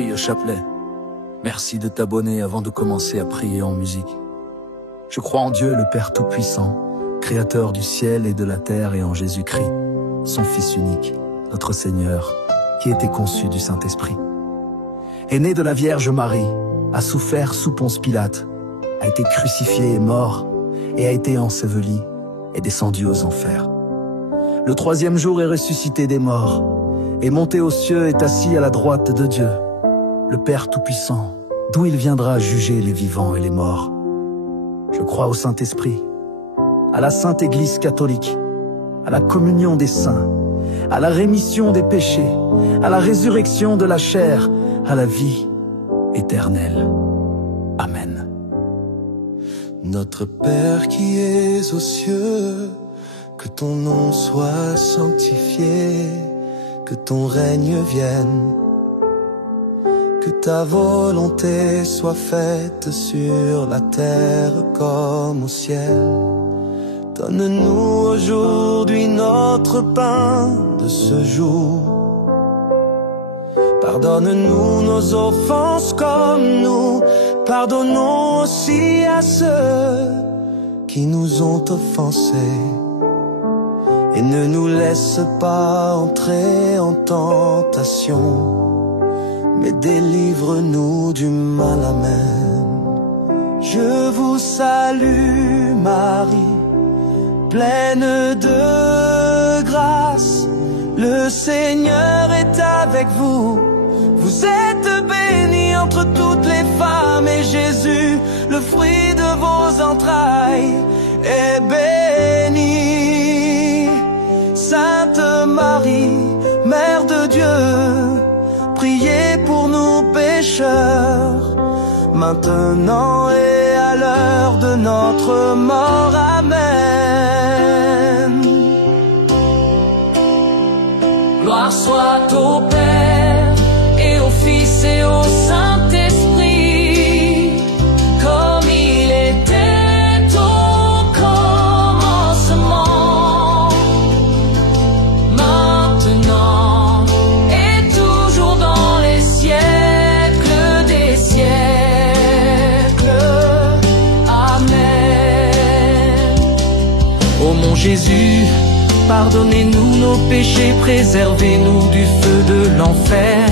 prie au chapelet. Merci de t'abonner avant de commencer à prier en musique. Je crois en Dieu le Père Tout-Puissant, Créateur du ciel et de la terre, et en Jésus-Christ, son Fils unique, notre Seigneur, qui était conçu du Saint-Esprit. Est né de la Vierge Marie, a souffert sous Ponce Pilate, a été crucifié et mort, et a été enseveli et descendu aux enfers. Le troisième jour est ressuscité des morts, est monté aux cieux, est assis à la droite de Dieu, le Père Tout-Puissant, d'où il viendra juger les vivants et les morts. Je crois au Saint-Esprit, à la Sainte Église catholique, à la communion des saints, à la rémission des péchés, à la résurrection de la chair, à la vie éternelle. Amen. Notre Père qui es aux cieux, que ton nom soit sanctifié, que ton règne vienne, que ta volonté soit faite sur la terre comme au ciel. Donne-nous aujourd'hui notre pain de ce jour. Pardonne-nous nos offenses comme nous pardonnons aussi à ceux qui nous ont offensés. Et ne nous laisse pas entrer en tentation, mais délivre-nous du mal. Amen. Je vous salue Marie, pleine de grâce, le Seigneur est avec vous. Vous êtes bénie entre toutes les femmes, et Jésus, le fruit de vos entrailles, est béni. Sainte Marie, Mère de Dieu, priez pour nous pécheurs, maintenant et à l'heure de notre mort. Amen. Gloire soit au Père, et au Fils et au Saint-Esprit, comme il était au commencement, maintenant et toujours dans les siècles des siècles. Amen. Ô mon Jésus, pardonnez-nous nos péchés, préservez-nous du feu de l'enfer,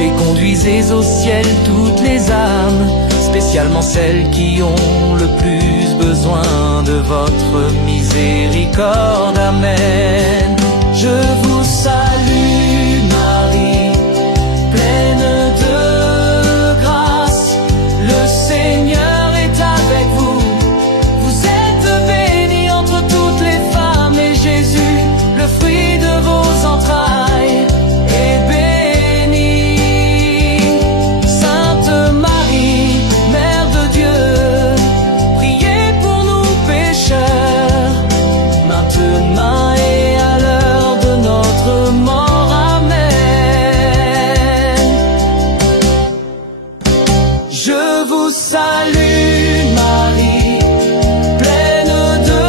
et conduisez au ciel toutes les âmes, spécialement celles qui ont le plus besoin de votre miséricorde. Amen. Je vous salue Marie, pleine de grâce, le Seigneur est avec vous. Vous êtes bénie entre toutes les femmes, et Jésus, le fruit de vos entrailles, est béni. Sainte Marie, Mère de Dieu, priez pour nous pécheurs, maintenant et à l'heure de notre mort. Amen. Je vous salue Marie, pleine de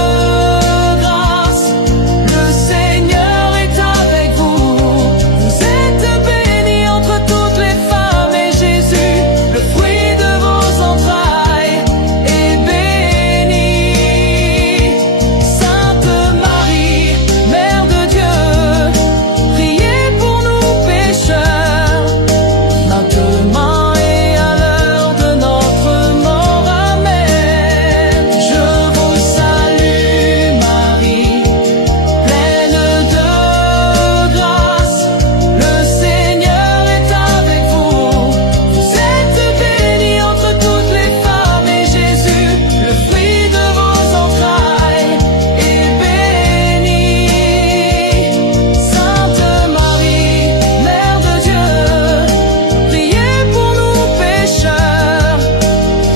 grâce, le Seigneur est avec vous. Vous êtes bénie entre toutes les femmes, et Jésus, le fruit de vos entrailles, est béni. Sainte Marie, Mère de Dieu, priez pour nous pécheurs, maintenant et à l'heure de notre mort. Amen. Je vous salue Marie, pleine de grâce, le Seigneur est avec vous. Vous êtes bénie entre toutes les femmes, et Jésus, le fruit de vos entrailles, est béni. Sainte Marie, Mère de Dieu, priez pour nous pécheurs,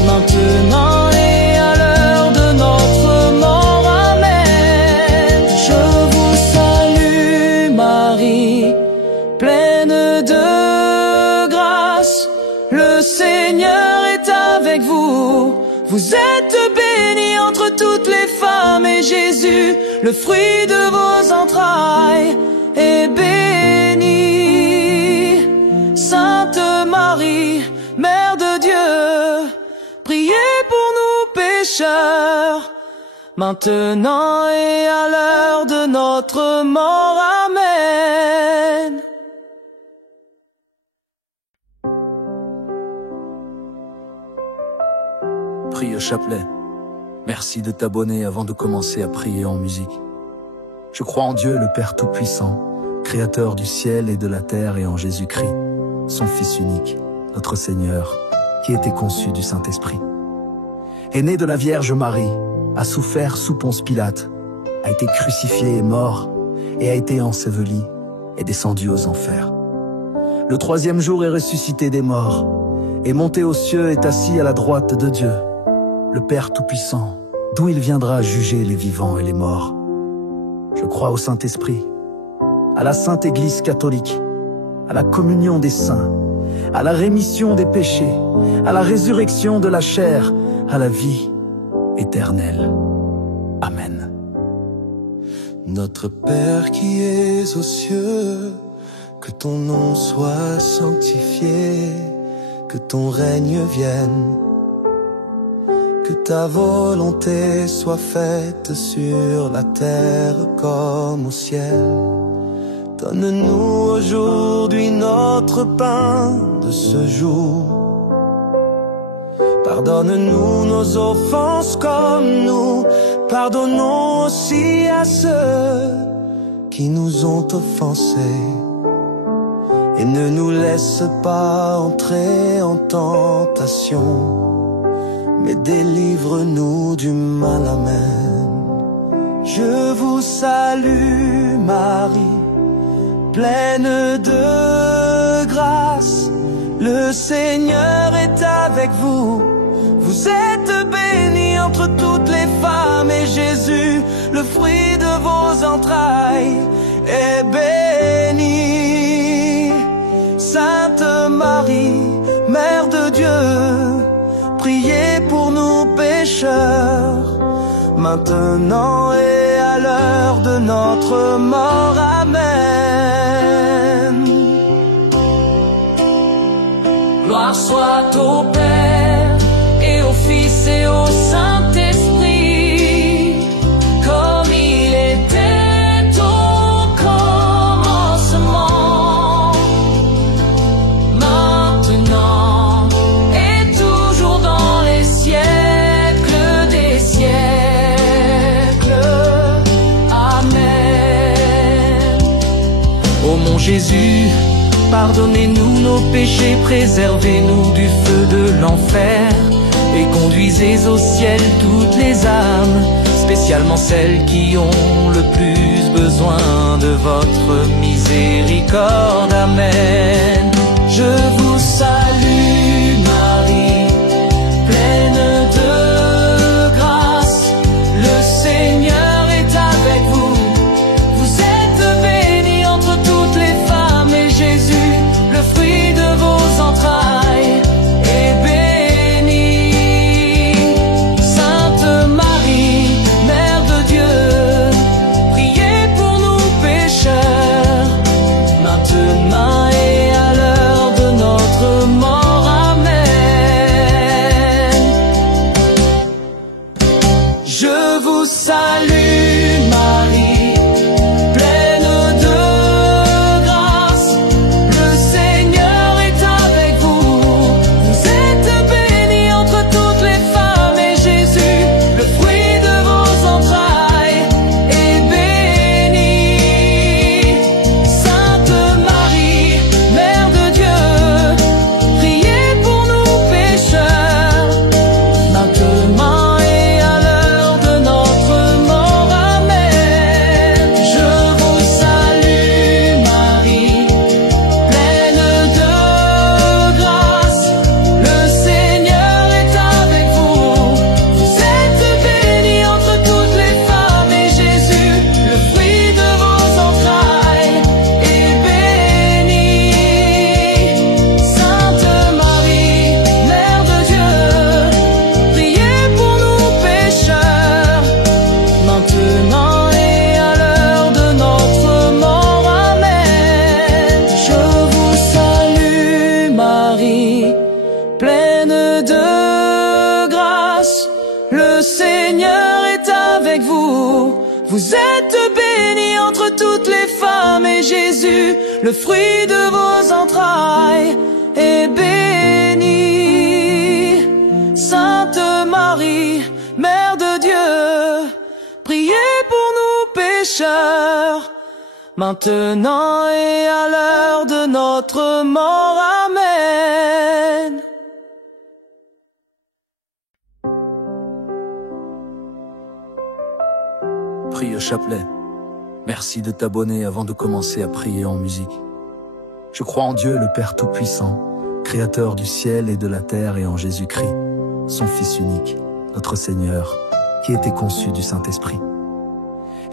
maintenant et à l'heure de notre mort. Amen. Je vous salue Marie, pleine de grâce, le Seigneur est avec vous. Vous êtes bénie entre toutes les femmes, et Jésus, le fruit de vos entrailles, est béni. Sainte Marie, maintenant et à l'heure de notre mort. Amen. Prie au chapelet. Merci de t'abonner avant de commencer à prier en musique. Je crois en Dieu le Père Tout-Puissant, Créateur du ciel et de la terre, et en Jésus-Christ, son Fils unique, notre Seigneur, qui était conçu du Saint-Esprit. Est né de la Vierge Marie, a souffert sous Ponce Pilate, a été crucifié et mort, et a été enseveli et descendu aux enfers. Le troisième jour est ressuscité des morts, est monté aux cieux, est assis à la droite de Dieu, le Père Tout-Puissant, d'où il viendra juger les vivants et les morts. Je crois au Saint-Esprit, à la Sainte Église catholique, à la communion des saints, à la rémission des péchés, à la résurrection de la chair, à la vie éternelle. Amen. Notre Père qui es aux cieux, que ton nom soit sanctifié, que ton règne vienne, que ta volonté soit faite sur la terre comme au ciel. Donne-nous aujourd'hui notre pain de ce jour. Pardonne-nous nos offenses comme nous pardonnons aussi à ceux qui nous ont offensés. Et ne nous laisse pas entrer en tentation, mais délivre-nous du mal. Amen. Je vous salue Marie, pleine de grâce, le Seigneur est avec vous. Vous êtes bénie entre toutes les femmes, et Jésus, le fruit de vos entrailles, est béni. Sainte Marie, Mère de Dieu, priez pour nous pécheurs, maintenant et à l'heure de notre mort. Amen. Gloire soit au Père et au Fils et au Saint-Esprit, comme il était au commencement, maintenant et toujours dans les siècles des siècles. Amen. Ô mon Jésus, pardonnez-nous nos péchés, préservez-nous du feu de l'enfer, et conduisez au ciel toutes les âmes, spécialement celles qui ont le plus besoin de votre miséricorde. Amen. Je vous salue Marie, pleine de grâce, le Seigneur est avec vous. Vous êtes bénie entre toutes les femmes, et Jésus, le fruit de vos entrailles, est béni. Sainte Marie, Mère de Dieu, priez pour nous pécheurs, maintenant et à l'heure de notre mort. femmes et Jésus, le fruit de vos entrailles, est béni. Sainte Marie, Mère de Dieu, priez pour nous pécheurs, maintenant et à l'heure de notre mort. Amen. Prie au chapelet. Merci de t'abonner avant de commencer à prier en musique. Je crois en Dieu le Père Tout-Puissant, Créateur du ciel et de la terre, et en Jésus-Christ, son Fils unique, notre Seigneur, qui était conçu du Saint-Esprit.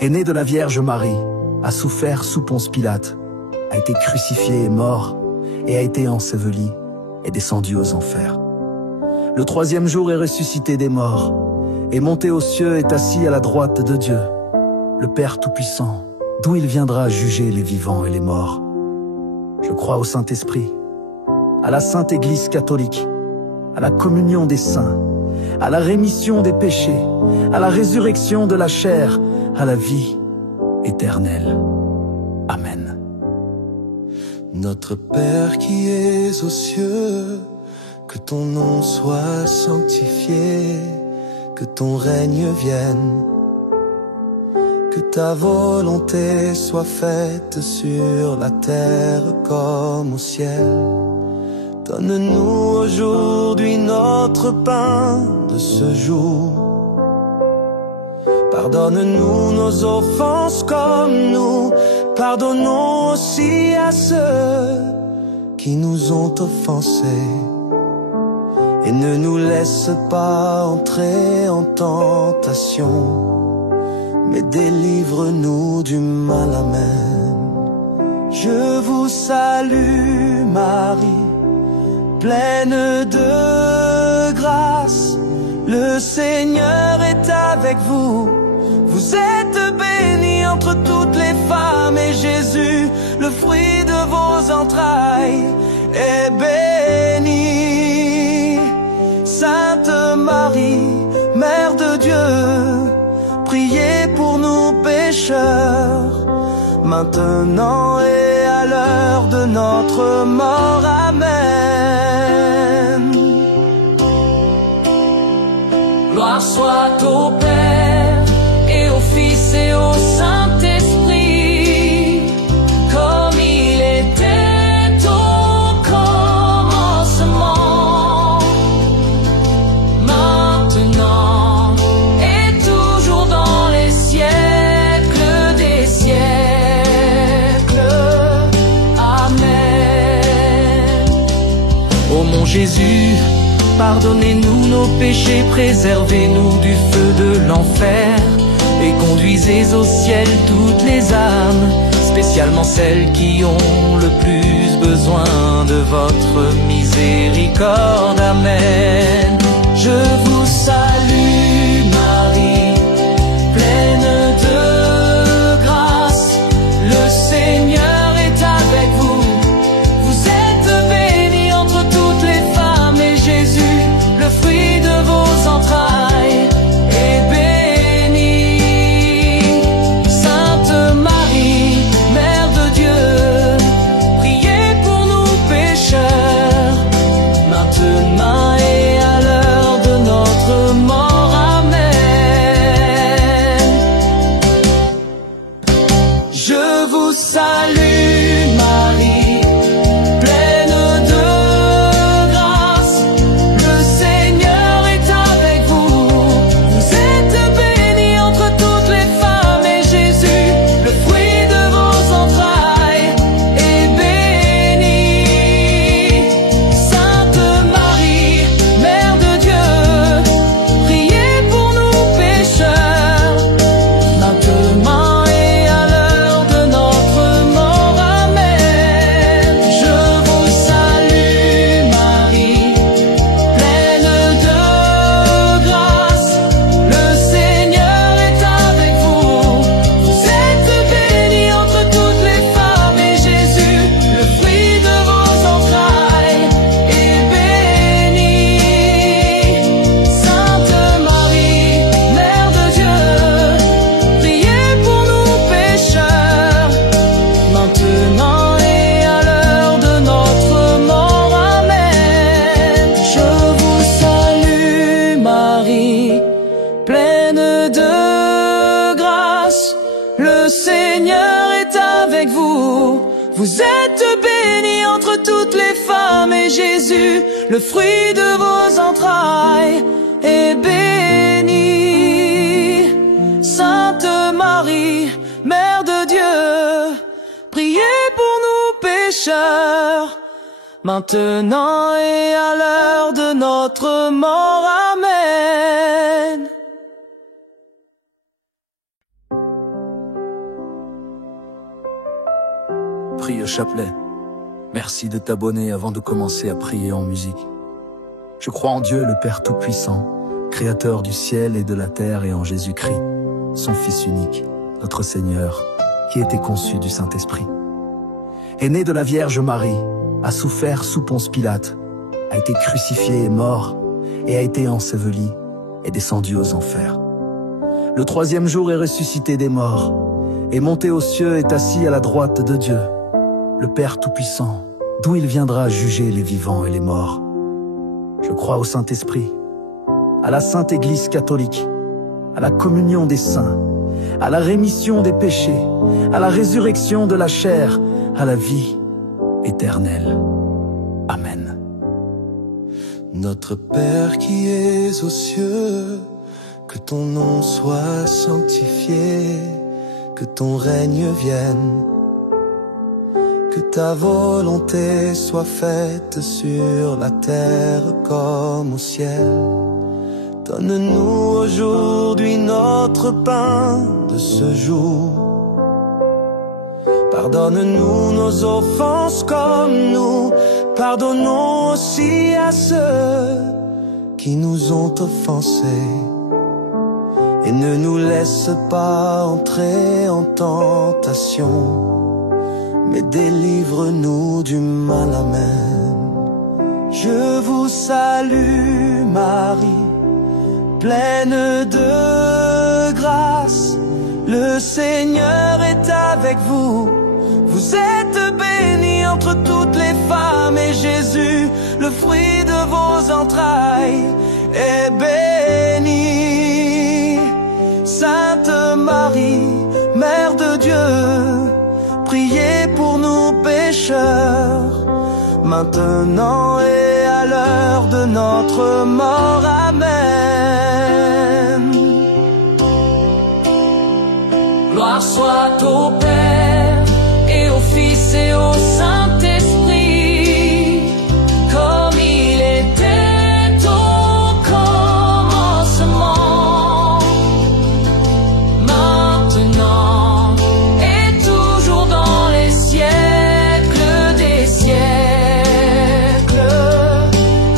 Est né de la Vierge Marie, a souffert sous Ponce Pilate, a été crucifié et mort, et a été enseveli et descendu aux enfers. Le troisième jour est ressuscité des morts, est monté aux cieux, est assis à la droite de Dieu, le Père Tout-Puissant, d'où il viendra juger les vivants et les morts. Je crois au Saint-Esprit, à la Sainte Église catholique, à la communion des saints, à la rémission des péchés, à la résurrection de la chair, à la vie éternelle. Amen. Notre Père qui es aux cieux, que ton nom soit sanctifié, que ton règne vienne, que ta volonté soit faite sur la terre comme au ciel. Donne-nous aujourd'hui notre pain de ce jour. Pardonne-nous nos offenses comme nous pardonnons aussi à ceux qui nous ont offensés. Et ne nous laisse pas entrer en tentation, mais délivre-nous du mal. Amen. Je vous salue Marie, pleine de grâce, le Seigneur est avec vous. Vous êtes bénie entre toutes les femmes, et Jésus, le fruit de vos entrailles, est béni. Sainte Marie, Mère de Dieu, priez pour nous pécheurs, maintenant et à l'heure de notre mort. Amen. Gloire soit au Père et au Fils et au Saint-Esprit, comme il était au commencement, maintenant et toujours dans les siècles des siècles. Amen. Ô mon Jésus, pardonnez-nous nos péchés, préservez-nous du feu de l'enfer, et conduisez au ciel toutes les âmes, spécialement celles qui ont le plus besoin de votre miséricorde. Amen. Je vous salue Marie, pleine de grâce, le Seigneur est avec vous. Vous êtes bénie entre toutes les femmes, et Jésus, le fruit de vos entrailles, est béni. Sainte Marie, Mère de Dieu, priez pour nous pécheurs, maintenant et à l'heure de notre mort. Amen. Je vous salue Marie, pleine de grâce, le Seigneur est avec vous. Vous êtes bénie entre toutes les femmes, et Jésus, le fruit de vos entrailles, est béni. Sainte Marie, Mère de Dieu, priez pour nous pécheurs, maintenant et à l'heure de notre mort. Amen. vous. Vous êtes bénie entre toutes les femmes et Jésus, le fruit de vos entrailles, est béni. Sainte Marie, Mère de Dieu, priez pour nous pécheurs, maintenant et à l'heure de notre mort. Amen. Prie au chapelet. Merci de t'abonner avant de commencer à prier en musique. Je crois en Dieu le Père Tout-Puissant, Créateur du ciel et de la terre, et en Jésus-Christ, son Fils unique, notre Seigneur, qui était conçu du Saint-Esprit. Est né de la Vierge Marie, a souffert sous Ponce Pilate, a été crucifié et mort, et a été enseveli et descendu aux enfers. Le troisième jour est ressuscité des morts, est monté aux cieux, est assis à la droite de Dieu, le Père Tout-Puissant, d'où il viendra juger les vivants et les morts. Je crois au Saint-Esprit, à la Sainte Église catholique, à la communion des saints, à la rémission des péchés, à la résurrection de la chair, à la vie éternelle. Amen. Notre Père qui es aux cieux, que ton nom soit sanctifié, que ton règne vienne, que ta volonté soit faite sur la terre comme au ciel. Donne-nous aujourd'hui notre pain de ce jour. Pardonne-nous nos offenses comme nous pardonnons aussi à ceux qui nous ont offensés. Et ne nous laisse pas entrer en tentation, mais délivre-nous du mal. Amen. Je vous salue Marie, pleine de grâce, le Seigneur est avec vous. Vous êtes bénie entre toutes les femmes et Jésus, le fruit de vos entrailles, est béni. Sainte Marie, Mère de Dieu, priez pour nous pécheurs, maintenant et à l'heure de notre mort. Amen. Gloire soit au Père et au Fils et au Saint-Esprit, comme il était au commencement, maintenant et toujours dans les siècles des siècles.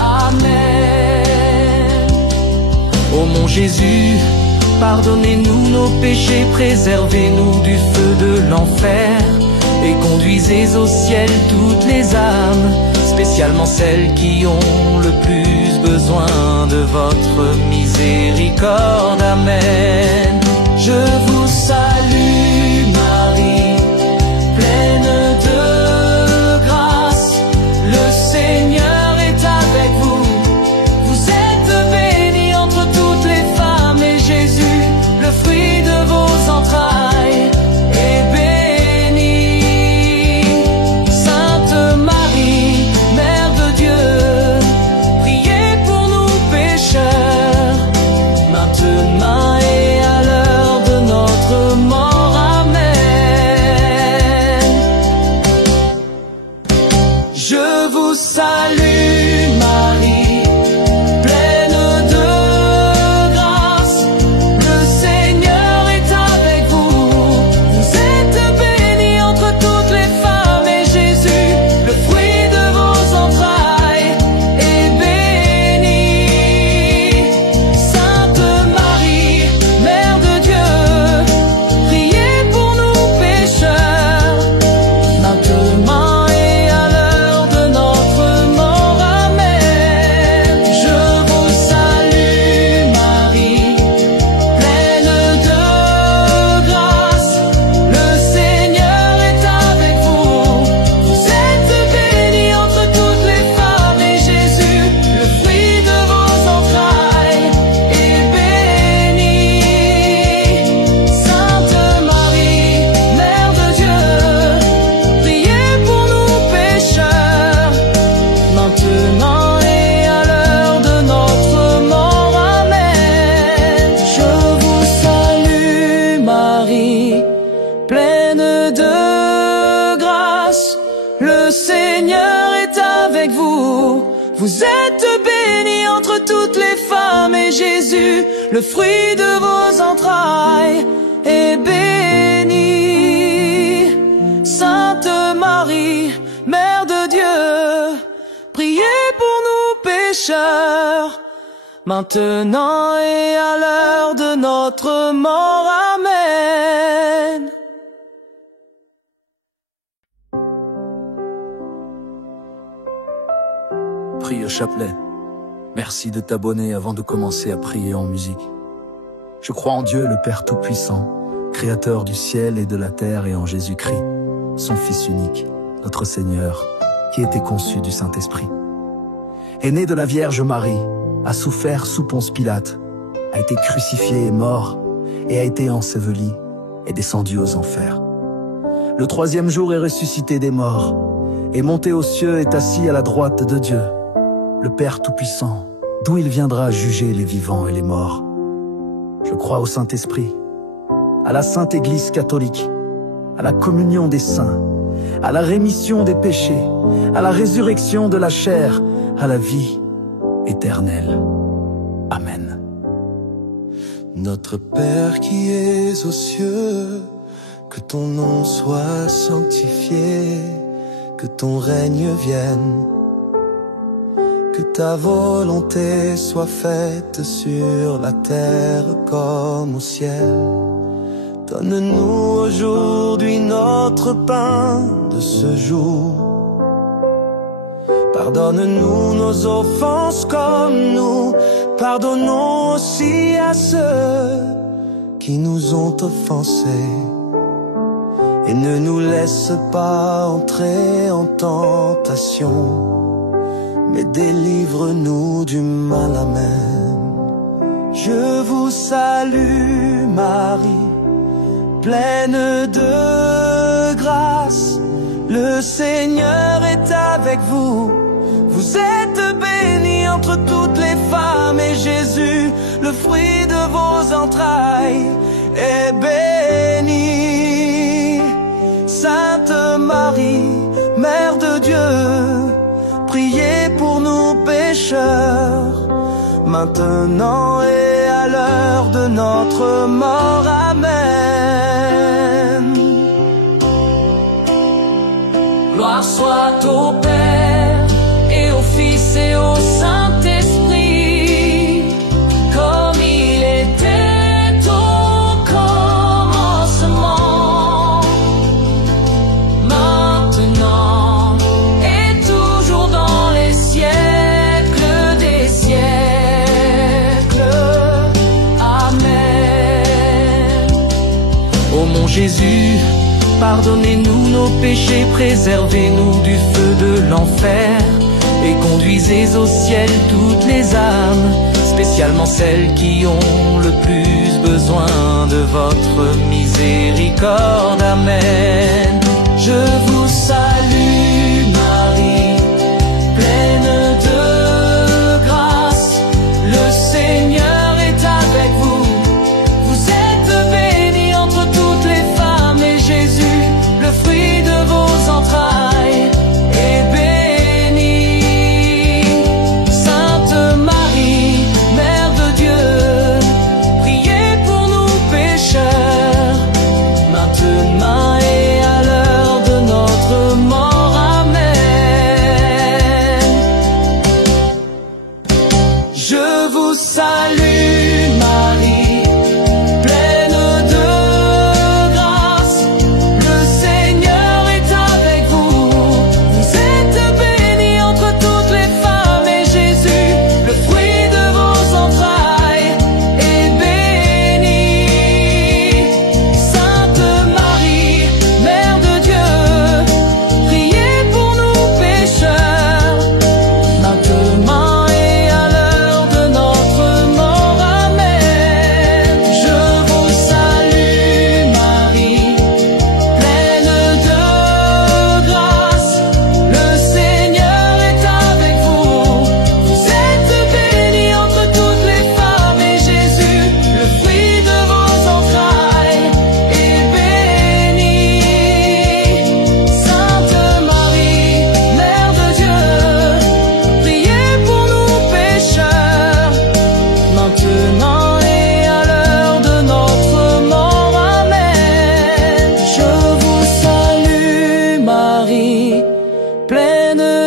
Amen. Ô mon Jésus, pardonnez-nous nos péchés, préservez-nous du feu de l'enfer, et conduisez au ciel toutes les âmes, spécialement celles qui ont le plus besoin de votre miséricorde. Amen. Je vous salue Marie, pleine de grâce, le Seigneur est avec vous. Vous êtes bénie entre toutes les femmes et Jésus, le fruit de vos entrailles, est béni. Sainte Marie, Mère de Dieu, priez pour nous pécheurs, maintenant et à l'heure de notre mort. Amen. Je vous salue Marie, pleine de grâce, le Seigneur est avec vous. Vous êtes bénie entre toutes les femmes et Jésus, le fruit de vos entrailles, est béni. Sainte Marie, Mère de Dieu, priez pour nous pécheurs, maintenant et à l'heure de notre mort. le Seigneur est avec vous. Vous êtes bénie entre toutes les femmes et Jésus, le fruit de vos entrailles, est béni. Sainte Marie, Mère de Dieu, priez pour nous pécheurs, maintenant et à l'heure de notre mort. Amen. Prie au chapelet. Merci de t'abonner avant de commencer à prier en musique. Je crois en Dieu le Père Tout-Puissant, Créateur du ciel et de la terre, et en Jésus-Christ, son Fils unique, notre Seigneur, qui était conçu du Saint-Esprit. Est né de la Vierge Marie, a souffert sous Ponce Pilate, a été crucifié et mort, et a été enseveli et descendu aux enfers. Le troisième jour est ressuscité des morts, est monté aux cieux, est assis à la droite de Dieu, le Père Tout-Puissant, d'où il viendra juger les vivants et les morts. Je crois au Saint-Esprit, à la Sainte Église catholique, à la communion des saints, à la rémission des péchés, à la résurrection de la chair, à la vie éternelle. Amen. Notre Père qui es aux cieux, que ton nom soit sanctifié, que ton règne vienne, que ta volonté soit faite sur la terre comme au ciel. Donne-nous aujourd'hui notre pain de ce jour. Pardonne-nous nos offenses comme nous pardonnons aussi à ceux qui nous ont offensés. Et ne nous laisse pas entrer en tentation, mais délivre-nous du mal. Amen. Je vous salue Marie, pleine de grâce, le Seigneur est avec vous. Vous êtes bénie entre toutes les femmes et Jésus, le fruit de vos entrailles, est béni. Sainte Marie, Mère de Dieu, priez pour nous pécheurs, maintenant et à l'heure de notre mort. Amen. Gloire soit au Père et au Fils et au Saint-Esprit, comme il était au commencement, maintenant et toujours dans les siècles des siècles. Amen. Ô mon Jésus, pardonnez-nous nos péchés, préservez-nous du feu de l'enfer, et conduisez au ciel toutes les âmes, spécialement celles qui ont le plus besoin de votre miséricorde. Amen. Je vous salue Marie, pleine de grâce, le Seigneur est avec vous. Vous êtes bénie entre toutes les femmes et Jésus, le fruit de vos entrailles, est béni. Sainte Marie, Mère de Dieu, priez pour nous pécheurs, maintenant et à l'heure de notre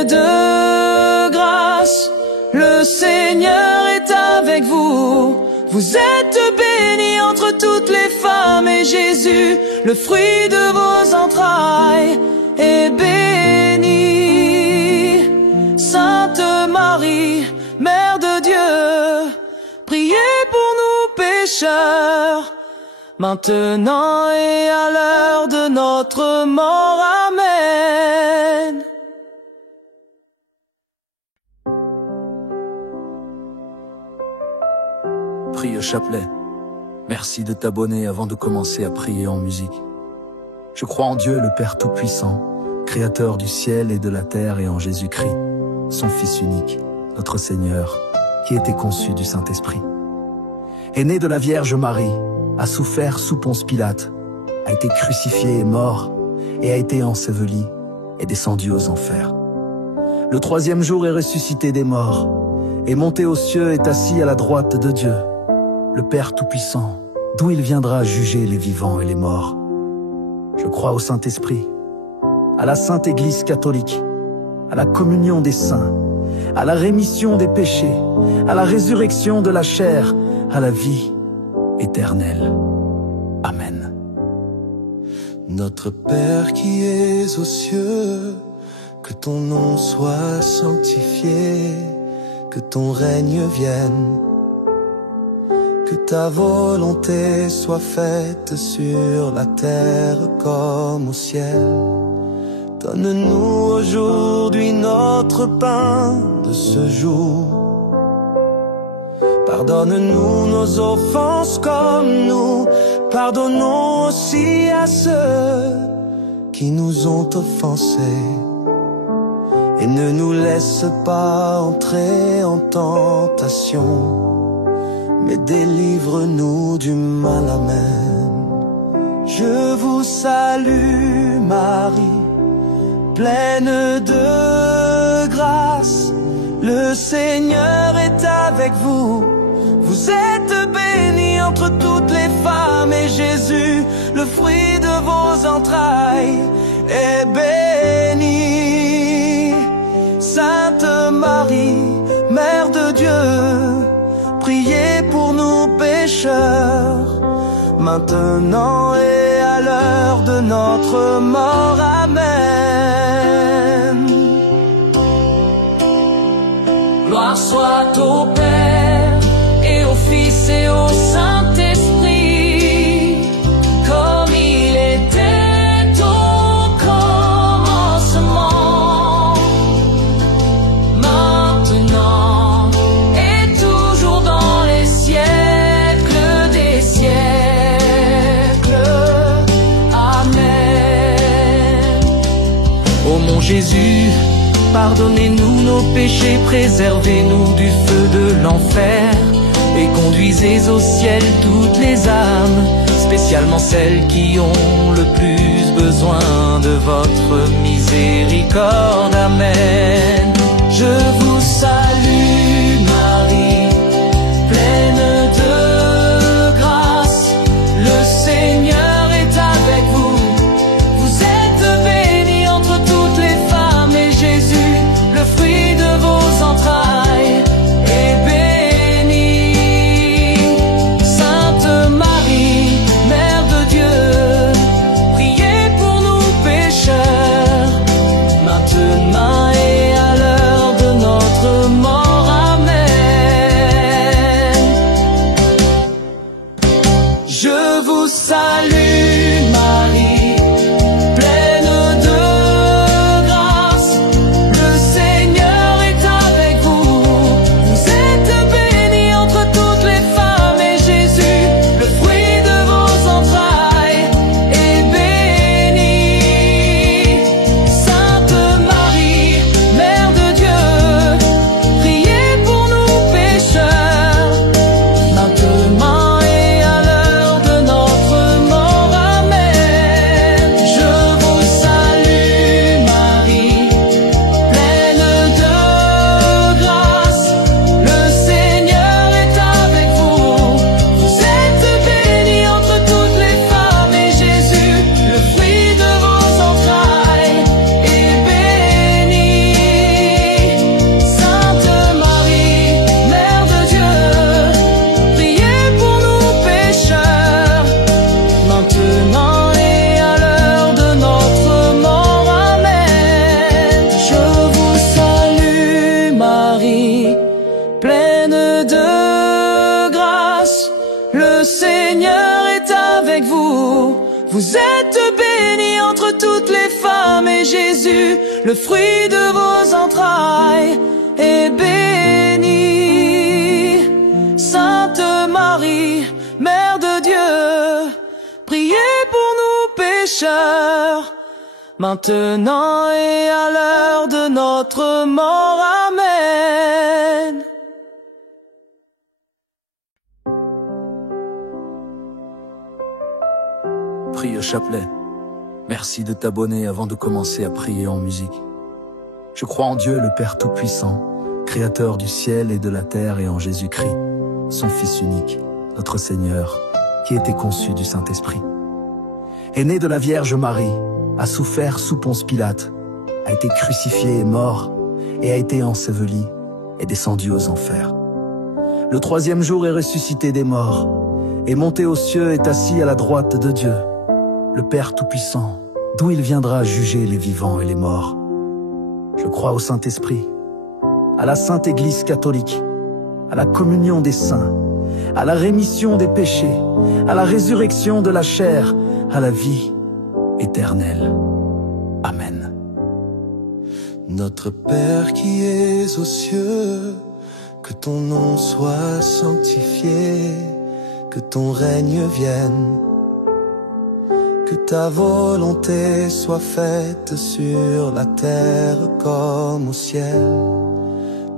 de grâce, le Seigneur est avec vous. Vous êtes bénie entre toutes les femmes et Jésus, le fruit de vos entrailles, est béni. Sainte Marie, Mère de Dieu, priez pour nous pécheurs, maintenant et à l'heure de notre mort. Amen. Prie au chapelet. Merci de t'abonner avant de commencer à prier en musique. Je crois en Dieu le Père Tout-Puissant, Créateur du ciel et de la terre, et en Jésus-Christ, son Fils unique, notre Seigneur, qui était conçu du Saint-Esprit. Est né de la Vierge Marie, a souffert sous Ponce Pilate, a été crucifié et mort, et a été enseveli et descendu aux enfers. Le troisième jour est ressuscité des morts, est monté aux cieux, est assis à la droite de Dieu, le Père Tout-Puissant, d'où il viendra juger les vivants et les morts. Je crois au Saint-Esprit, à la Sainte Église catholique, à la communion des saints, à la rémission des péchés, à la résurrection de la chair, à la vie éternelle. Amen. Notre Père qui es aux cieux, que ton nom soit sanctifié, que ton règne vienne, que ta volonté soit faite sur la terre comme au ciel. Donne-nous aujourd'hui notre pain de ce jour. Pardonne-nous nos offenses comme nous pardonnons aussi à ceux qui nous ont offensés. Et ne nous laisse pas entrer en tentation, mais délivre-nous du mal. Amen. Je vous salue Marie, pleine de grâce, le Seigneur est avec vous. Vous êtes bénie entre toutes les femmes et Jésus, le fruit de vos entrailles, est béni. Sainte Marie, Mère de Dieu, priez pour nous pécheurs, maintenant et à l'heure de notre mort. Amen. Gloire soit au Père et au Fils et au Saint-Esprit, comme il était au commencement, maintenant et toujours dans les siècles des siècles. Amen. Ô mon Jésus, pardonnez-nous nos péchés, préservez-nous du feu de l'enfer, et conduisez au ciel toutes les âmes, spécialement celles qui ont le plus besoin de votre miséricorde. Amen. Je vous salue Marie, pleine de grâce, le Seigneur est avec vous. Vous êtes bénie entre toutes les femmes et Jésus, le fruit de vos entrailles, est béni. Sainte Marie, Mère de Dieu, priez pour nous pécheurs, maintenant et à l'heure de notre mort. Vous êtes bénie entre toutes les femmes et Jésus, le fruit de vos entrailles, est béni. Sainte Marie, Mère de Dieu, priez pour nous pécheurs, maintenant et à l'heure de notre mort. Amen. Prie au chapelet. Merci de t'abonner avant de commencer à prier en musique. Je crois en Dieu le Père Tout-Puissant, Créateur du ciel et de la terre, et en Jésus-Christ, son Fils unique, notre Seigneur, qui était conçu du Saint-Esprit. Est né de la Vierge Marie, a souffert sous Ponce Pilate, a été crucifié et mort, et a été enseveli et descendu aux enfers. Le troisième jour est ressuscité des morts, est monté aux cieux, est assis à la droite de Dieu, le Père Tout-Puissant, d'où il viendra juger les vivants et les morts. Je crois au Saint-Esprit, à la Sainte Église catholique, à la communion des saints, à la rémission des péchés, à la résurrection de la chair, à la vie éternelle. Amen. Notre Père qui es aux cieux, que ton nom soit sanctifié, que ton règne vienne, que ta volonté soit faite sur la terre comme au ciel.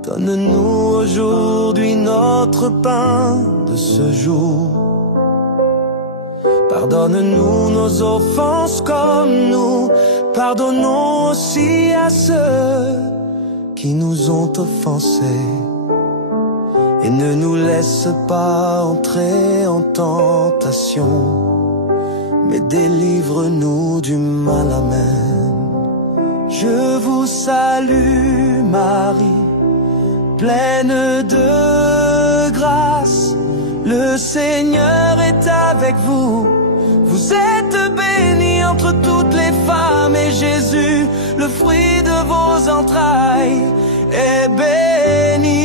Donne-nous aujourd'hui notre pain de ce jour. Pardonne-nous nos offenses comme nous pardonnons aussi à ceux qui nous ont offensés. Et ne nous laisse pas entrer en tentation, mais délivre-nous du mal. Amen. Je vous salue Marie, pleine de grâce, le Seigneur est avec vous. Vous êtes bénie entre toutes les femmes et Jésus, le fruit de vos entrailles, est béni.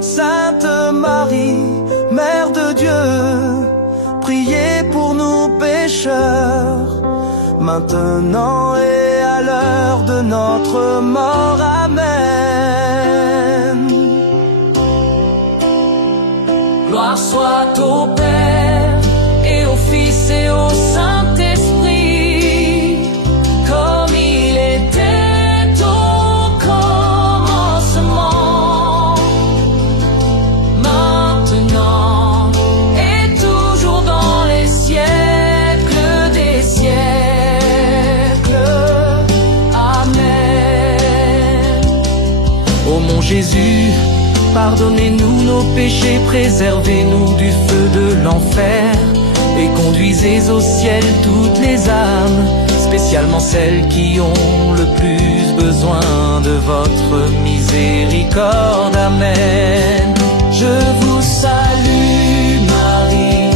Sainte Marie, Mère de Dieu, priez pour nous pécheurs, maintenant et à l'heure de notre mort. Amen. Gloire soit au Père et au Fils et au Saint-Esprit, comme il était au commencement, maintenant et toujours dans les siècles des siècles. Amen. Ô mon Jésus, pardonnez-nous nos péchés, préservez-nous du feu de l'enfer, et conduisez au ciel toutes les âmes, spécialement celles qui ont le plus besoin de votre miséricorde. Amen. Je vous salue Marie,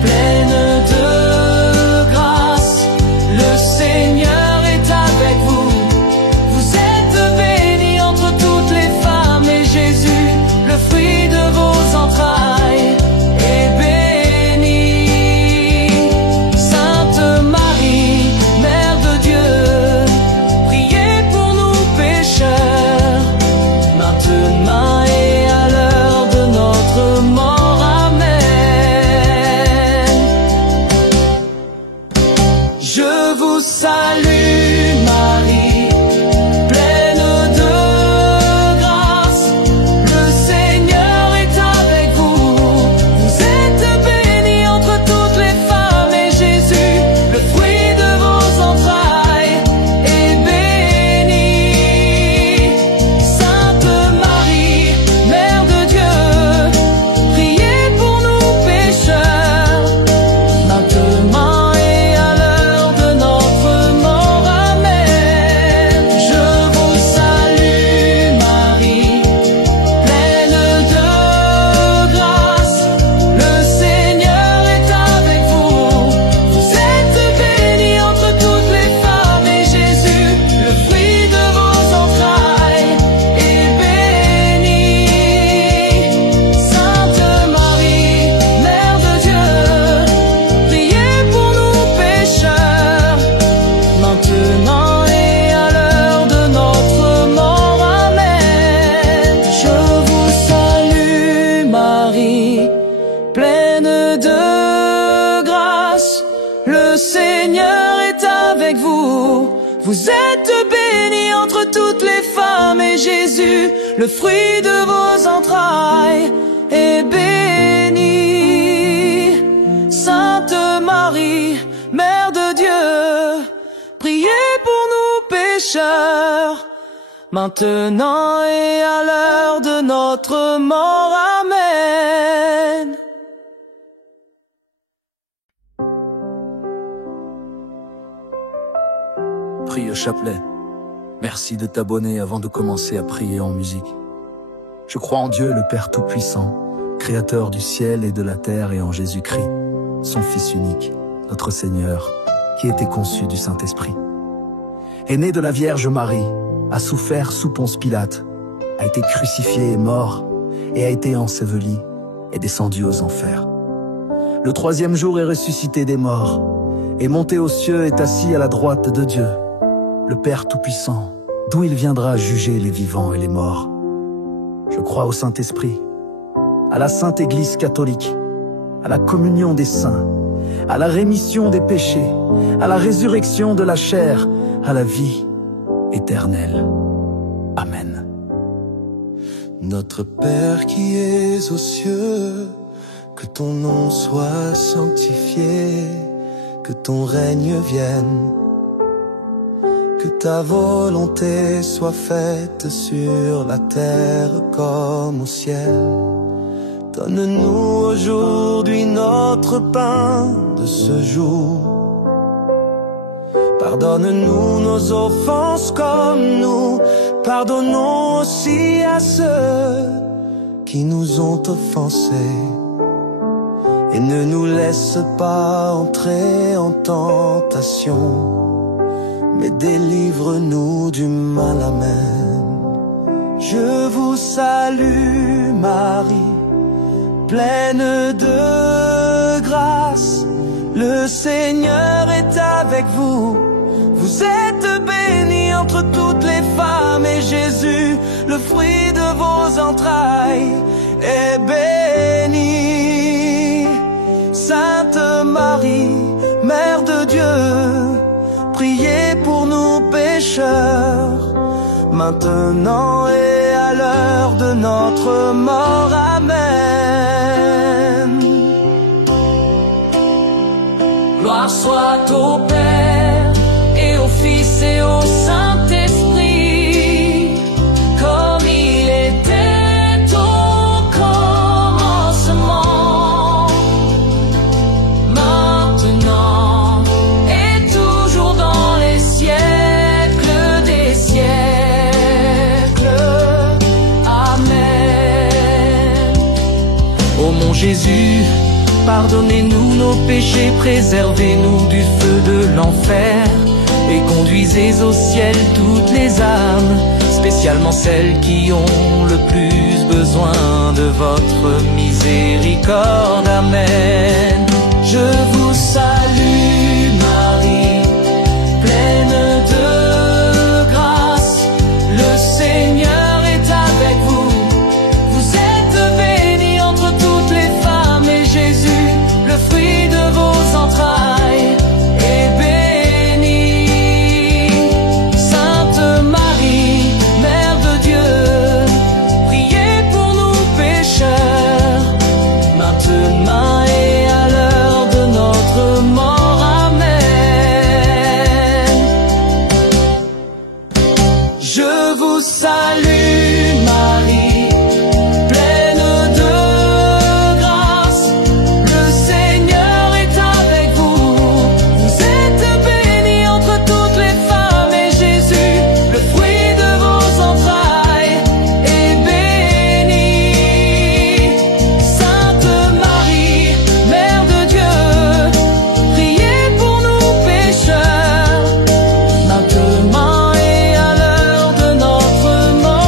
pleine de grâce, le Seigneur est avec vous. Vous êtes bénie entre toutes les femmes et Jésus, le fruit de vos entrailles, est béni. Sainte Marie, Mère de Dieu, priez pour nous pécheurs, maintenant et à l'heure de notre Vous êtes bénie entre toutes les femmes et Jésus, le fruit de vos entrailles, est béni. Sainte Marie, Mère de Dieu, priez pour nous pécheurs, maintenant et à l'heure de notre mort. Amen. Prie au chapelet. Merci de t'abonner avant de commencer à prier en musique. Je crois en Dieu le Père Tout-Puissant, Créateur du ciel et de la terre, et en Jésus-Christ, son Fils unique, notre Seigneur, qui était conçu du Saint-Esprit. Est né de la Vierge Marie, a souffert sous Ponce Pilate, a été crucifié et mort, et a été enseveli et descendu aux enfers. Le troisième jour est ressuscité des morts, est monté aux cieux, est assis à la droite de Dieu, le Père Tout-Puissant, d'où il viendra juger les vivants et les morts. Je crois au Saint-Esprit, à la Sainte Église catholique, à la communion des saints, à la rémission des péchés, à la résurrection de la chair, à la vie éternelle. Amen. Notre Père qui es aux cieux, que ton nom soit sanctifié, que ton règne vienne, que ta volonté soit faite sur la terre comme au ciel. Donne-nous aujourd'hui notre pain de ce jour. Pardonne-nous nos offenses comme nous pardonnons aussi à ceux qui nous ont offensés. Et ne nous laisse pas entrer en tentation, mais délivre-nous du mal. Amen. Je vous salue Marie, pleine de grâce, le Seigneur est avec vous. Vous êtes bénie entre toutes les femmes et Jésus, le fruit de vos entrailles, est béni. Sainte Marie, Mère de Dieu, priez pour nous pécheurs, maintenant et à l'heure de notre mort. Amen. Gloire soit au Père et au Fils et au Saint-Esprit, comme il était au commencement, maintenant et toujours dans les siècles des siècles. Amen. Ô mon Jésus, pardonnez-nous nos péchés, préservez-nous du feu de l'enfer, et conduisez au ciel toutes les âmes, spécialement celles qui ont le plus besoin de votre miséricorde. Amen. Je vous salue Marie, pleine de grâce, le Seigneur est avec vous. Vous êtes bénie entre toutes les femmes et Jésus, le fruit de vos entrailles, est béni. Sainte Marie, Mère de Dieu, priez pour nous pécheurs, maintenant et à l'heure de notre mort. Amen. Je vous salue Marie, pleine de grâce, le Seigneur est avec vous. Vous êtes bénie entre toutes les femmes et Jésus, le fruit de vos entrailles, est béni. Sainte Marie, Mère de Dieu, priez pour nous pécheurs, maintenant et à l'heure de notre mort.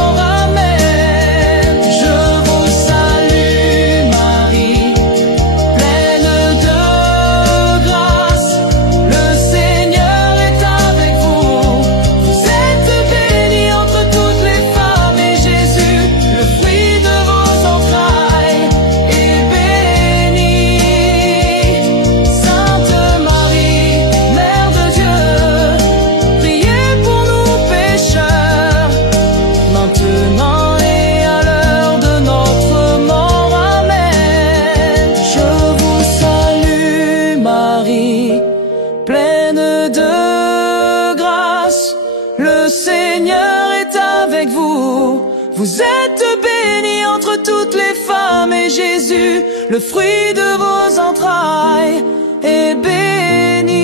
le Seigneur est avec vous. Vous êtes bénie entre toutes les femmes et Jésus, le fruit de vos entrailles, est béni.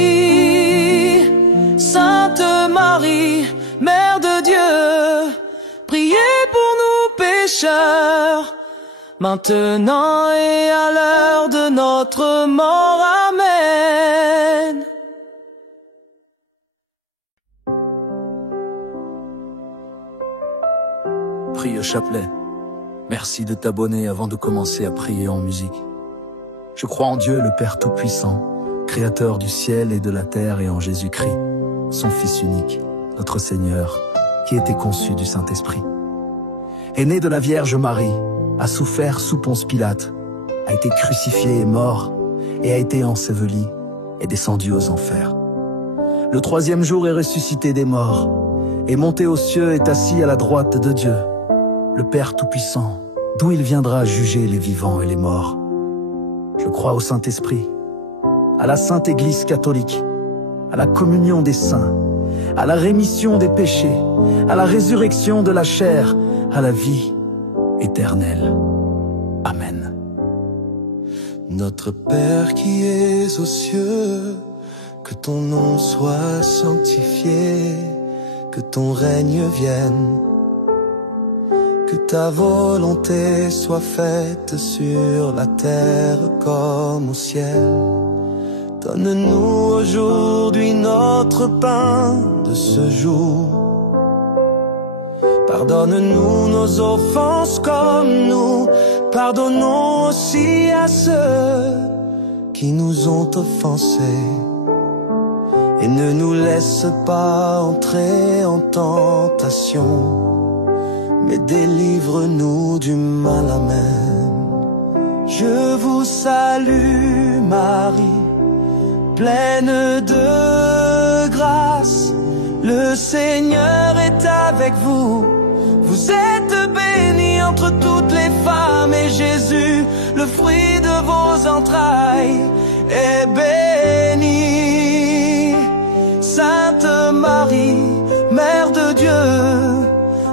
Sainte Marie, Mère de Dieu, priez pour nous pécheurs, maintenant et à l'heure de notre mort. Amen. Prie au chapelet. Merci de t'abonner avant de commencer à prier en musique. Je crois en Dieu le Père Tout-Puissant, Créateur du ciel et de la terre, et en Jésus-Christ, son Fils unique, notre Seigneur, qui était conçu du Saint-Esprit. Est né de la Vierge Marie, a souffert sous Ponce Pilate, a été crucifié et mort, et a été enseveli et descendu aux enfers. Le troisième jour est ressuscité des morts, est monté aux cieux, est assis à la droite de Dieu, le Père Tout-Puissant, d'où il viendra juger les vivants et les morts. Je crois au Saint-Esprit, à la Sainte Église catholique, à la communion des saints, à la rémission des péchés, à la résurrection de la chair, à la vie éternelle. Amen. Notre Père qui es aux cieux, que ton nom soit sanctifié, que ton règne vienne, que ta volonté soit faite sur la terre comme au ciel. Donne-nous aujourd'hui notre pain de ce jour. Pardonne-nous nos offenses comme nous pardonnons aussi à ceux qui nous ont offensés. Et ne nous laisse pas entrer en tentation, mais délivre-nous du mal. Amen. Je vous salue Marie, pleine de grâce, le Seigneur est avec vous. Vous êtes bénie entre toutes les femmes et Jésus, le fruit de vos entrailles, est béni. Sainte Marie, Mère de Dieu,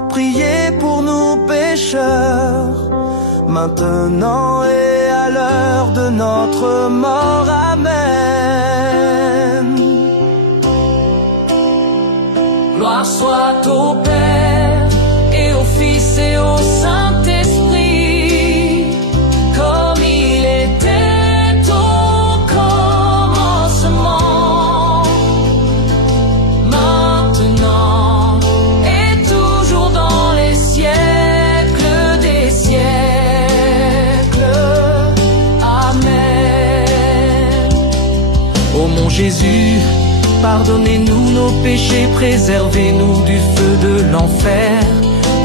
priez pour nous pécheurs, maintenant et à l'heure de notre mort. Amen. Gloire soit au Père et au Fils et au Saint-Esprit, comme il était au commencement, maintenant et toujours dans les siècles des siècles. Amen. Ô mon Jésus, pardonnez-nous nos péchés, préservez-nous du feu de l'enfer,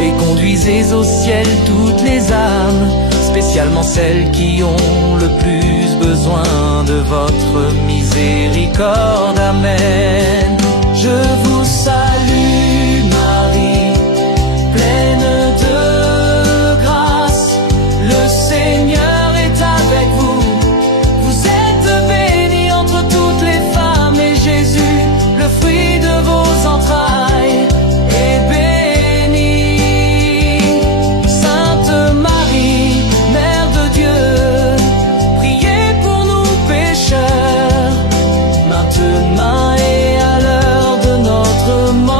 et conduisez au ciel toutes les âmes, spécialement celles qui ont le plus besoin de votre miséricorde. Amen. Je vous salue Marie, pleine de grâce, le Seigneur est avec vous. Vous êtes bénie entre toutes les femmes et Jésus, le fruit de vos entrailles, est béni. Sainte Marie, Mère de Dieu, priez pour nous pécheurs, maintenant et à l'heure de notre mort.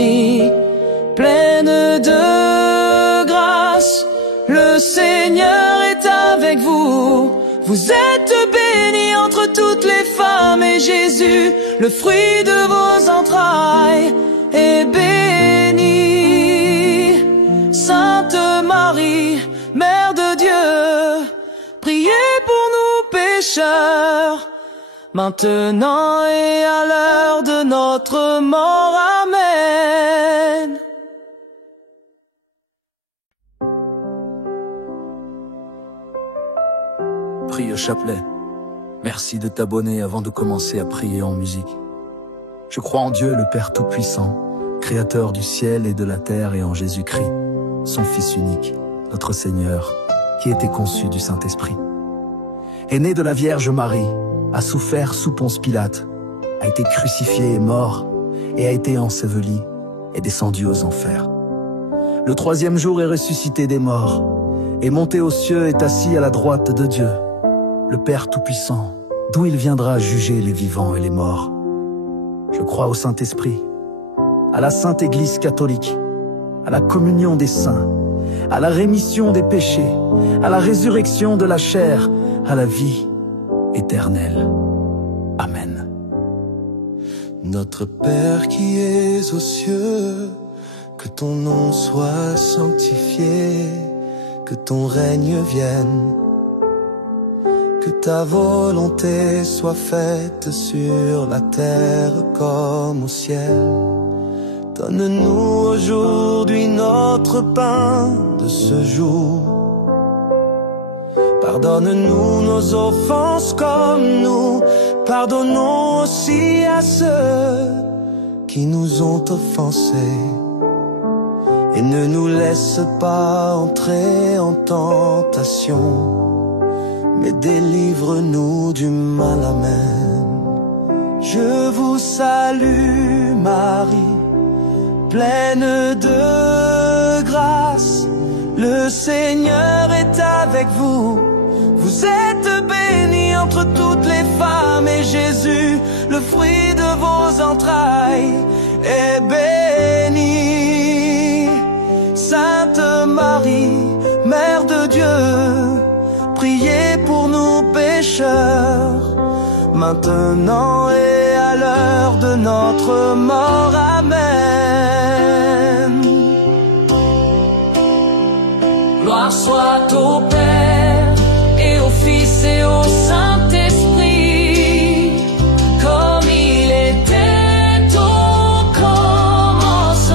Marie, pleine de grâce, le Seigneur est avec vous. Vous êtes bénie entre toutes les femmes et Jésus, le fruit de vos entrailles, est béni. Sainte Marie, Mère de Dieu, priez pour nous pécheurs, maintenant et à l'heure de notre mort. Amen. Prie au chapelet. Merci de t'abonner avant de commencer à prier en musique. Je crois en Dieu le Père Tout-Puissant, Créateur du ciel et de la terre, et en Jésus-Christ, son Fils unique, notre Seigneur, qui était conçu du Saint-Esprit. Est né de la Vierge Marie, a souffert sous Ponce Pilate, a été crucifié et mort, et a été enseveli et descendu aux enfers. Le troisième jour est ressuscité des morts, est monté aux cieux, est assis à la droite de Dieu, le Père Tout-Puissant, d'où il viendra juger les vivants et les morts. Je crois au Saint-Esprit, à la Sainte Église catholique, à la communion des saints, à la rémission des péchés, à la résurrection de la chair, à la vie éternelle. Amen. Notre Père qui es aux cieux, que ton nom soit sanctifié, que ton règne vienne, que ta volonté soit faite sur la terre comme au ciel. Donne-nous aujourd'hui notre pain de ce jour. Pardonne-nous nos offenses comme nous pardonnons aussi à ceux qui nous ont offensés. Et ne nous laisse pas entrer en tentation, mais délivre-nous du mal. Amen. Je vous salue Marie, pleine de grâce, le Seigneur est avec vous. Vous êtes bénie entre toutes les femmes et Jésus, le fruit de vos entrailles, est béni. Sainte Marie, Mère de Dieu, priez pour nous pécheurs, maintenant et à l'heure de notre mort. Amen. Gloire soit au Père et au Fils et au Saint-Esprit, comme il était au commencement,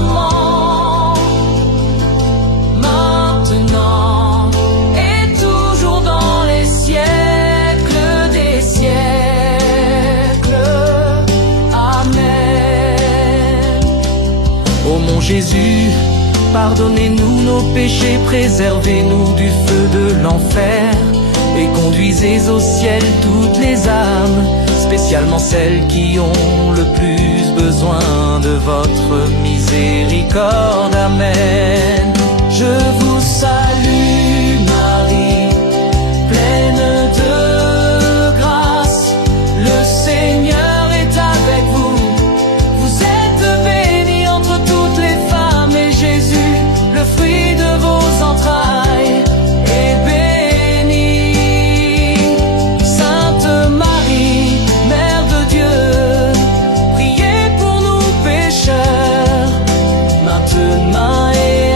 maintenant et toujours dans les siècles des siècles. Amen. Ô mon Jésus, pardonnez-nous nos péchés, préservez-nous du feu de l'enfer, et conduisez au ciel toutes les âmes, spécialement celles qui ont le plus besoin de votre miséricorde. Amen. Je vous salue Marie, pleine de grâce, le Seigneur est avec vous. Vous êtes bénie entre toutes les femmes et Jésus, le fruit de vos entrailles, est béni. Sainte Marie, Mère de Dieu, priez pour nous pécheurs, maintenant et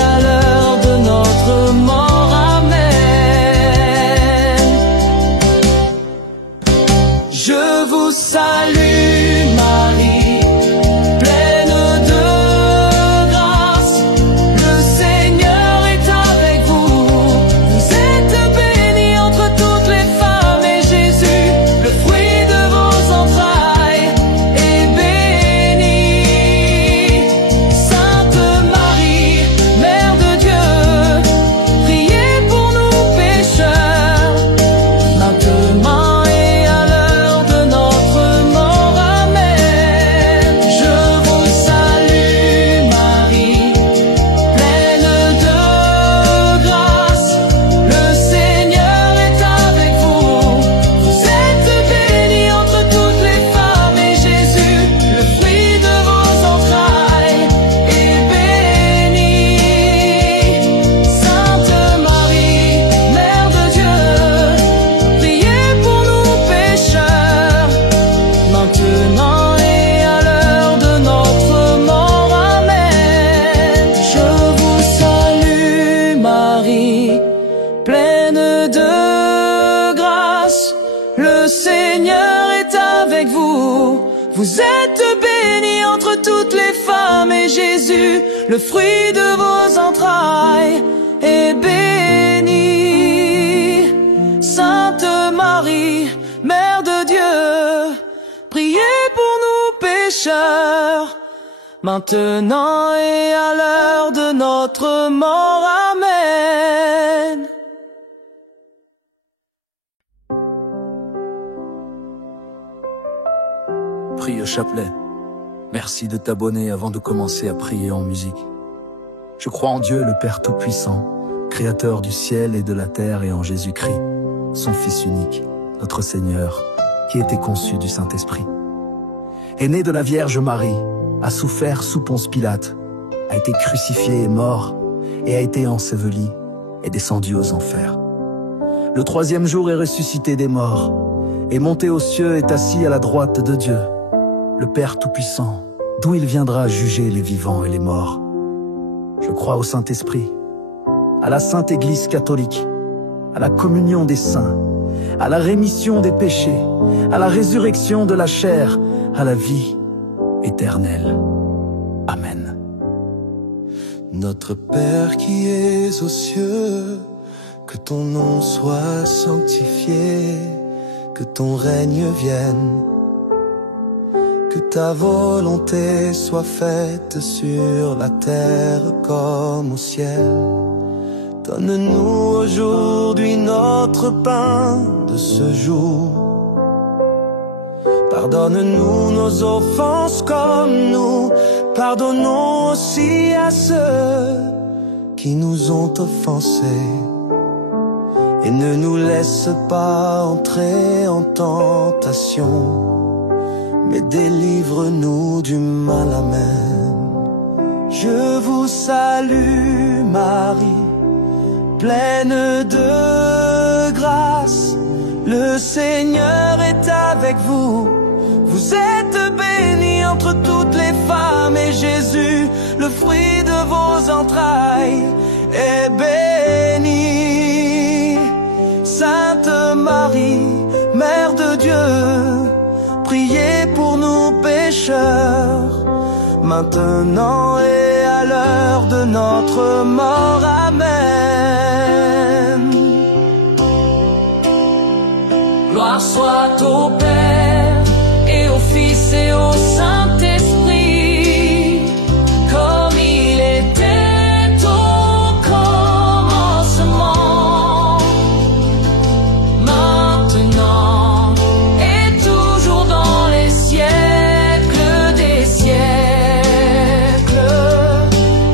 Vous êtes bénie entre toutes les femmes et Jésus, le fruit de vos entrailles, est béni. Sainte Marie, Mère de Dieu, priez pour nous pécheurs, maintenant et à l'heure de notre mort. Amen. Prie au chapelet. Merci de t'abonner avant de commencer à prier en musique. Je crois en Dieu le Père Tout-Puissant, Créateur du ciel et de la terre, et en Jésus-Christ, son Fils unique, notre Seigneur, qui était conçu du Saint-Esprit. Est né de la Vierge Marie, a souffert sous Ponce Pilate, a été crucifié et mort, et a été enseveli et descendu aux enfers. Le troisième jour est ressuscité des morts, est monté aux cieux, est assis à la droite de Dieu, le Père Tout-Puissant, d'où il viendra juger les vivants et les morts. Je crois au Saint-Esprit, à la Sainte Église catholique, à la communion des saints, à la rémission des péchés, à la résurrection de la chair, à la vie éternelle. Amen. Notre Père qui es aux cieux, que ton nom soit sanctifié, que ton règne vienne, que ta volonté soit faite sur la terre comme au ciel. Donne-nous aujourd'hui notre pain de ce jour. Pardonne-nous nos offenses comme nous pardonnons aussi à ceux qui nous ont offensés. Et ne nous laisse pas entrer en tentation, mais délivre-nous du mal. Amen. Je vous salue Marie, pleine de grâce, le Seigneur est avec vous. Vous êtes bénie entre toutes les femmes et Jésus, le fruit de vos entrailles, est béni. Sainte Marie, Mère de Dieu, priez pour nous pécheurs, maintenant et à l'heure de notre mort. Amen. Gloire soit au Père et au Fils et au Saint-Esprit, comme il était au commencement, maintenant et toujours dans les siècles des siècles.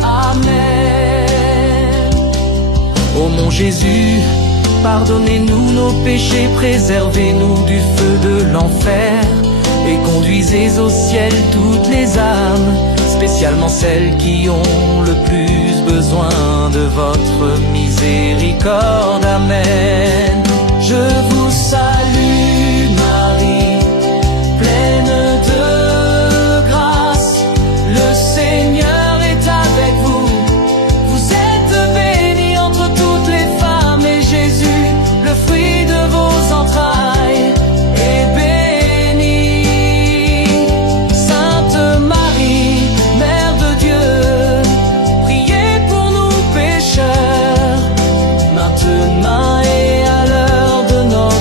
Amen. Ô mon Jésus, pardonnez-nous nos péchés, préservez-nous du feu de l'enfer, et conduisez au ciel toutes les âmes, spécialement celles qui ont le plus besoin de votre miséricorde. Amen. Je vous salue Marie, pleine de grâce, le Seigneur est avec vous. Vous êtes bénie entre toutes les femmes et Jésus, le fruit de vos entrailles, est béni. Sainte Marie, Mère de Dieu, priez pour nous pécheurs, maintenant et à l'heure de notre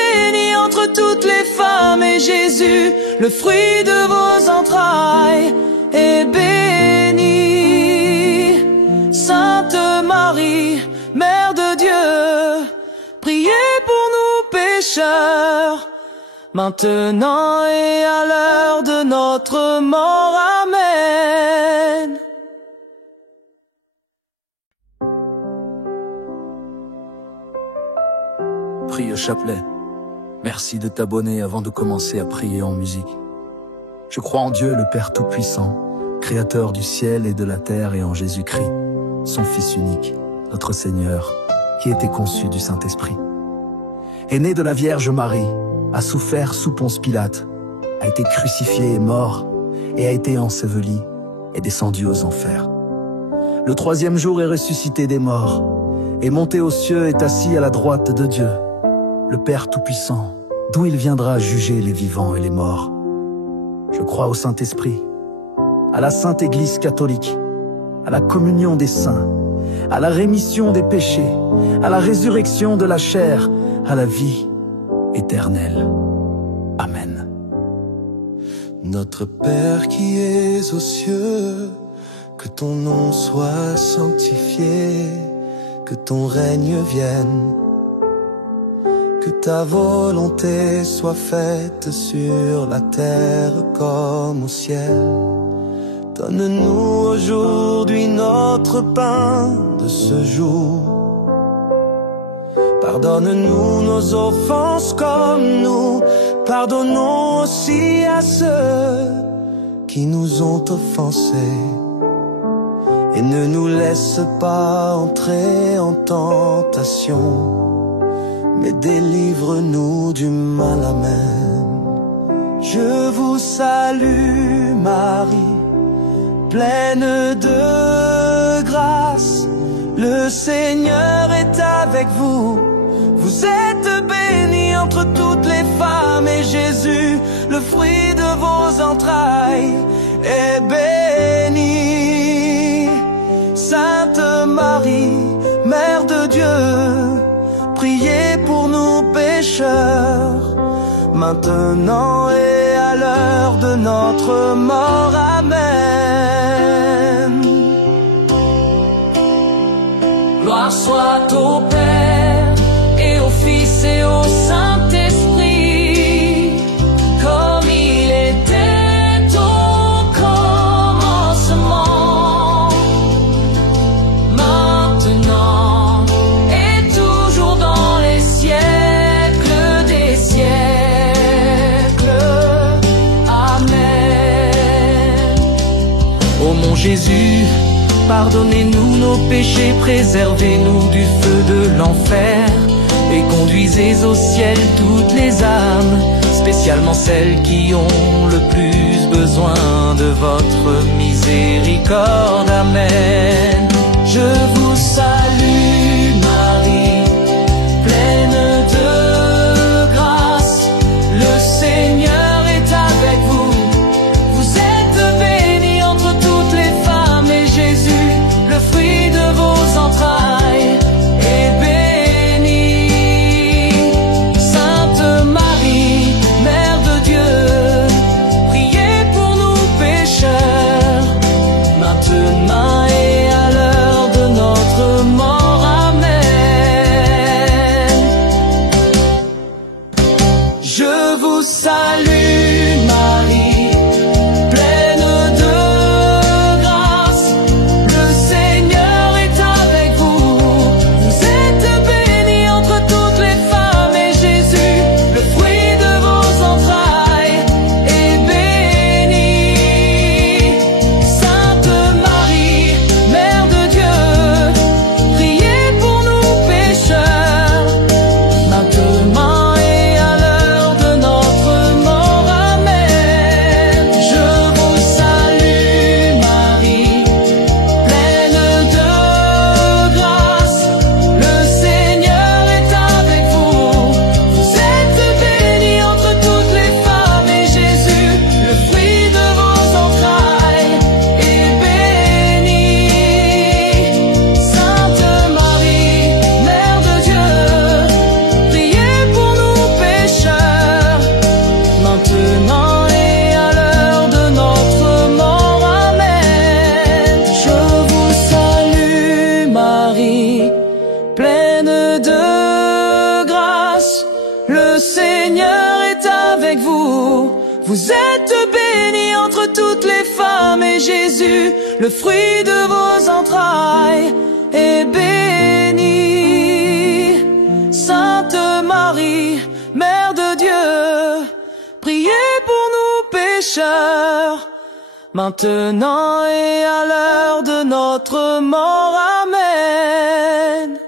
bénie entre toutes les femmes, et Jésus, le fruit de vos entrailles, est béni. Sainte Marie, Mère de Dieu, priez pour nous pécheurs, maintenant et à l'heure de notre mort. Amen. Prie au chapelet. Merci de t'abonner avant de commencer à prier en musique. Je crois en Dieu le Père Tout-Puissant, Créateur du ciel et de la terre, et en Jésus-Christ, son Fils unique, notre Seigneur, qui était conçu du Saint-Esprit. Est né de la Vierge Marie, a souffert sous Ponce Pilate, a été crucifié et mort, et a été enseveli et descendu aux enfers. Le troisième jour est ressuscité des morts, est monté aux cieux, est assis à la droite de Dieu, le Père Tout-Puissant, d'où il viendra juger les vivants et les morts. Je crois au Saint-Esprit, à la Sainte Église catholique, à la communion des saints, à la rémission des péchés, à la résurrection de la chair, à la vie éternelle. Amen. Notre Père qui es aux cieux, que ton nom soit sanctifié, que ton règne vienne, que ta volonté soit faite sur la terre comme au ciel. Donne-nous aujourd'hui notre pain de ce jour. Pardonne-nous nos offenses comme nous pardonnons aussi à ceux qui nous ont offensés. Et ne nous laisse pas entrer en tentation, mais délivre-nous du mal. Amen. Je vous salue Marie, pleine de grâce, le Seigneur est avec vous. Vous êtes bénie entre toutes les femmes, et Jésus, le fruit de vos entrailles, est béni. Sainte Marie, Mère de Dieu, priez pour nous pécheurs, maintenant et à l'heure de notre mort. Amen. Gloire soit au Père, et au Fils et au Saint-Esprit, comme il était au commencement, maintenant et toujours dans les siècles des siècles. Amen. Ô mon Jésus, pardonnez-nous nos péchés, préservez-nous du feu de l'enfer, et conduisez au ciel toutes les âmes, spécialement celles qui ont le plus besoin de votre miséricorde. Amen. Je vous salue Marie, pleine de grâce, le Seigneur est avec vous. Vous êtes bénie entre toutes les femmes, et Jésus, le fruit de vos entrailles, est béni. Sainte Marie, Mère de Dieu, priez pour nous pécheurs, maintenant et à l'heure de notre mort. Amen. Je vous salue Marie, pleine de grâce, le Seigneur est avec vous. Vous êtes bénie entre toutes les femmes, et Jésus, le fruit de vos entrailles, est béni. Sainte Marie, Mère de Dieu, priez pour nous pécheurs, maintenant et à l'heure de notre mort. Vous êtes bénie entre toutes les femmes et Jésus, le fruit de vos entrailles, est béni. Sainte Marie, Mère de Dieu, priez pour nous pécheurs, maintenant et à l'heure de notre mort. Amen.